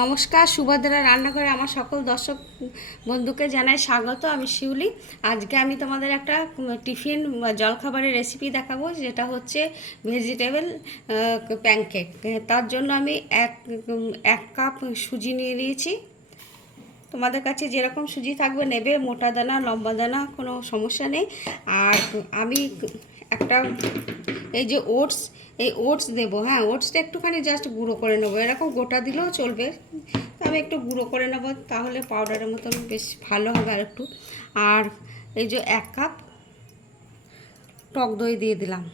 নমস্কার, সুভদ্রা রান্নাঘরে আমার সকল দর্শক বন্ধুকে জানাই স্বাগত। আমি শিউলি। আজকে আমি তোমাদের একটা টিফিন জলখাবারের রেসিপি দেখাবো, যেটা হচ্ছে ভেজিটেবল প্যানকেক। তার জন্য আমি এক কাপ সুজি নিয়ে নিয়েছি। তোমাদের কাছে যেরকম সুজি থাকবে নেবে, মোটা দানা লম্বা দানা কোনো সমস্যা নেই। আর আমি একটা এই যে এই ওটস দেবো। হ্যাঁ, ওটসটা একটুখানি জাস্ট গুঁড়ো করে নেবো, এরকম গোটা দিলেও চলবে, আমি একটু গুঁড়ো করে নেবো, তাহলে পাউডারের মতন বেশ ভালো হবে আর একটু। আর এই যে 1 কাপ টক দই দিয়ে দিলাম।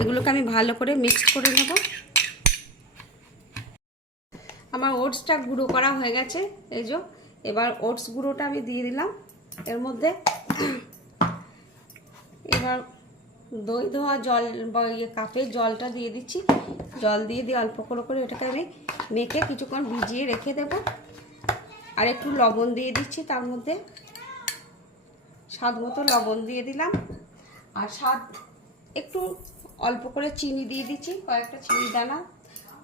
এগুলোকে আমি ভালো করে মিক্সড করে নেব। আমার ওটসটা গুঁড়ো করা হয়ে গেছে। এই যে এবার ওটস গুঁড়োটা আমি দিয়ে দিলাম এর মধ্যে। এবার দই ধোয়া জল বা কাপে জলটা দিয়ে দিচ্ছি। জল দিয়ে অল্প করে এটাকে আমি মেখে কিছুক্ষণ ভিজিয়ে রেখে দেব। আর একটু লবণ দিয়ে দিচ্ছি, তার মধ্যে স্বাদ মতো লবণ দিয়ে দিলাম। আর একটু অল্প করে চিনি দিয়ে দিচ্ছি, কয়েকটা চিনি দানা।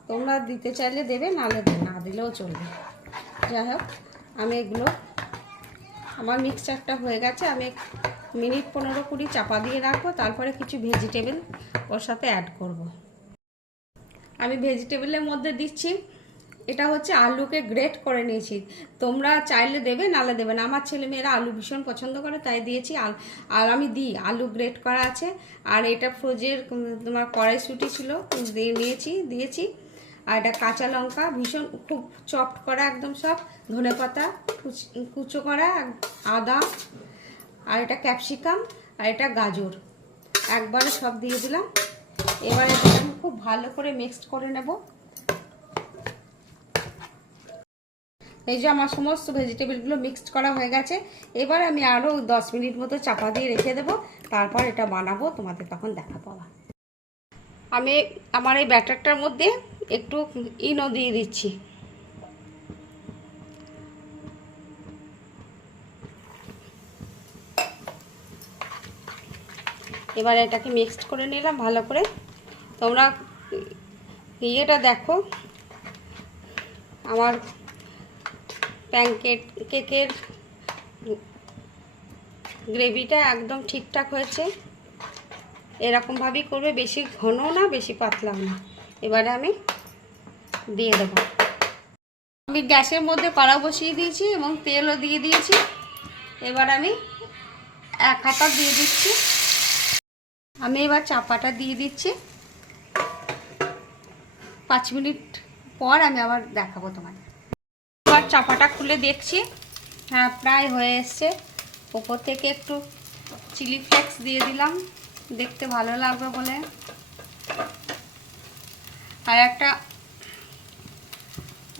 তোমরা দিতে চাইলে দেবে, নাহলে না দিলেও চলবে। যাই হোক, আমি এগুলো আমার মিক্সচারটা হয়ে গেছে। আমি মিনিট 15-20 চাপা দিয়ে রাখবো, তারপরে কিছু ভেজিটেবল ওর সাথে অ্যাড করব। আমি ভেজিটেবলের মধ্যে দিচ্ছি, এটা হচ্ছে আলুকে গ্রেট করে নিয়েছি। তোমরা চাইলে দেবে, নালে দেবে না। আমার ছেলেমেয়েরা আলু ভীষণ পছন্দ করে, তাই দিয়েছি। আর আমি দিই, আলু গ্রেট করা আছে। আর এটা ফ্রোজের তোমার কড়াইশুঁটি ছিল, দিয়েছি। আর এটা কাঁচা লঙ্কা ভীষণ খুব চপড করা, একদম সব। ধনেপাতা কুচো করা, আদা, আর এটা ক্যাপসিকাম, আর এটা গাজর, একবারে সব দিয়ে দিলাম। এবার এটা আমি খুব ভালো করে মিক্সড করে নেব। এই যে আমার সমস্ত ভেজিটেবলগুলো মিক্সড করা হয়ে গেছে। এবার আমি আরও 10 মিনিট মতো চাপা দিয়ে রেখে দেবো, তারপর এটা বানাবো, তোমাদের তখন দেখাবো। আমি আমার এই ব্যাটারটার মধ্যে একটু ইনো দিয়ে দিচ্ছি। এবার এটাকে মিক্সড করে নিলাম ভালো করে। তোমরা ইয়েটা দেখো, আমার কেকের গ্রেভিটা একদম ঠিকঠাক হয়েছে। এরকমভাবেই করবে, বেশি ঘনও না বেশি পাতলাও না। এবারে আমি দিয়ে দেবো। আমি গ্যাসের মধ্যে কড়া বসিয়ে দিয়েছি এবং তেলও দিয়ে দিয়েছি। এবার আমি 1 হাতা দিয়ে দিচ্ছি। আমি এবার চাপাটা দিয়ে দিচ্ছি। 5 মিনিট পর আমি আবার দেখাবো তোমাদের। এবার চাপাটা খুলে দেখছি, হ্যাঁ প্রায় হয়ে এসছে। ওপর থেকে একটু চিলি ফ্লেক্স দিয়ে দিলাম, দেখতে ভালো লাগবে বলে। আর একটা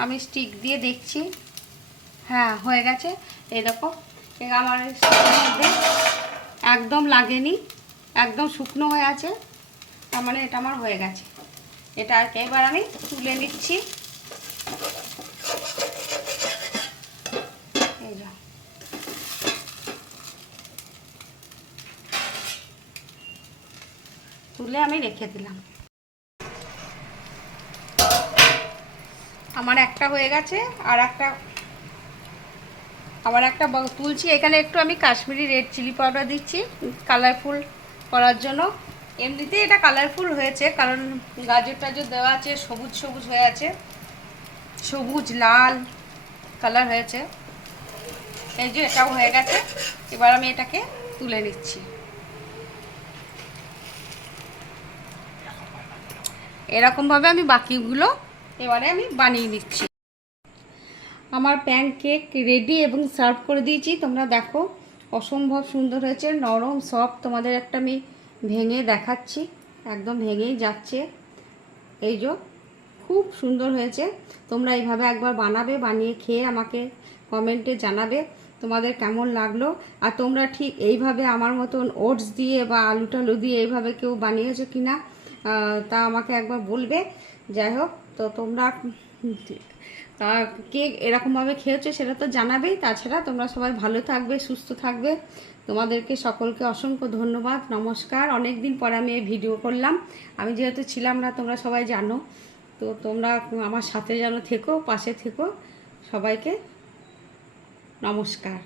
আমি স্টিক দিয়ে দেখছি, হ্যাঁ হয়ে গেছে। এই দেখো, আমার মধ্যে একদম লাগেনি, একদম শুকনো হয়ে আছে, তার মানে এটা আমার হয়ে গেছে। এটাকে এবার আমি তুলে নিচ্ছি। এই যে তুলে আমি রেখে দিলাম। আমার একটা হয়ে গেছে, আবার একটা তুলছি। এখানে একটু আমি কাশ্মীরি রেড চিলি পাউডার দিচ্ছি কালারফুল করার জন্য। এমনিতে এটা কালারফুল হয়েছে, কারণ গাজর টাজর দেওয়া আছে, সবুজ সবুজ হয়ে আছে, সবুজ লাল কালার হয়েছে। এই যে এটাও হয়ে গেছে। এবার আমি এটাকে তুলে নিচ্ছি। এরকমভাবে আমি বাকিগুলো এবারে আমি বানিয়ে নিচ্ছি। আমার প্যানকেক রেডি এবং সার্ভ করে দিয়েছি। তোমরা দেখো, অসম্ভব সুন্দর হয়েছে, নরম সফট। তোমাদের একটা আমি ভেঙে দেখাচ্ছি, একদম ভেঙেই যাচ্ছে। এই যে খুব সুন্দর হয়েছে। তোমরা এইভাবে একবার বানাবে, বানিয়ে খেয়ে আমাকে কমেন্টে জানাবে তোমাদের কেমন লাগলো। আর তোমরা ঠিক এইভাবে আমার মতন ওটস দিয়ে বা আলু টালু দিয়ে এইভাবে কেউ বানিয়েছো কি না, তা আমাকে একবার বলবে। যাই হোক, তো তোমরা কেক এরকমভাবে খেয়েছো সেটা তো জানাবেই। তাছাড়া তোমরা সবাই ভালো থাকবে, সুস্থ থাকবে। তোমাদেরকে সকলকে অসংখ্য ধন্যবাদ, নমস্কার। অনেক দিন পর আমি এই ভিডিও করলাম। আমি যেহেতু ছিলাম না, তোমরা সবাই জানো, তো তোমরা আমার সাথে যেন থেকো, পাশে থেকো। সবাইকে নমস্কার।